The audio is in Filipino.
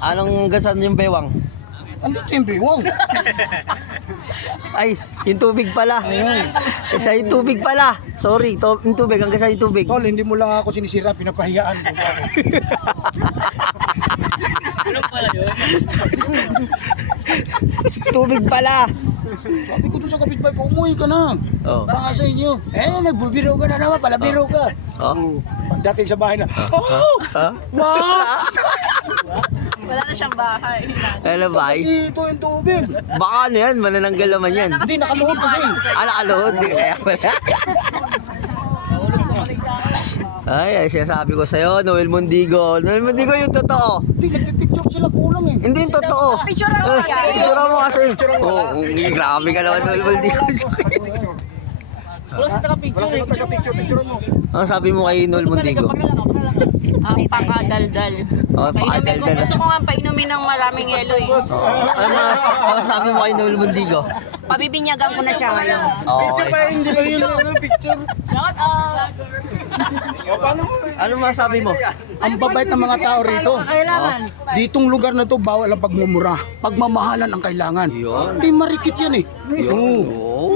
Anong gasan yung bewang? Andito yung biwang. Ay, yung tubig pala. Kasi yung tubig pala. Sorry, yung tubig. Ang gasa yung tubig. Tol, hindi mo lang ako sinisira, pinapahiyaan. Ano pala yun? Tubig pala. Sabi ko doon sa kapitbahay ko, umuwi ka na. Oh. Baka sa inyo. Nagbubiro ka na naman, palabiro ka. Oh. Pagdating sa bahay na, Ha? wow! Wala na siyang bahay. Ano ba? Dito yung tubig. Baka ano yan? Manananggal naman yan. Hindi, nakaluhod kasi. Nakaluhod. Kaya pala. Ay, sinasabi ko sa'yo, Noel Mondigo. Noel Mondigo yung totoo. Hindi, nagpipicture sila kulang eh. Hindi yung totoo. Picture ako kasi. Picture mo kasi. Oo, grabe ka naman, Noel Mondigo. Wala sa taga-picture eh. Picture mo. Ano sabi mo kay Noel Mondigo? Ang pakadaldal. Oh, Painumin ko, pakadaldal. gusto ko nga painumin ng maraming yelo eh. Ano sabi mo kay Noel Mondigo? Pabibinyagan ko na siya ngayon. Okay. Hindi lang yun picture. Shout out! Ano masabi mo? Ang babait ng mga tao rito. Kailangan. Ditong lugar na to, bawal ang pagmumura. Pagmamahalan ang kailangan. Yun. Hindi marikit yan eh. Yun. Oo.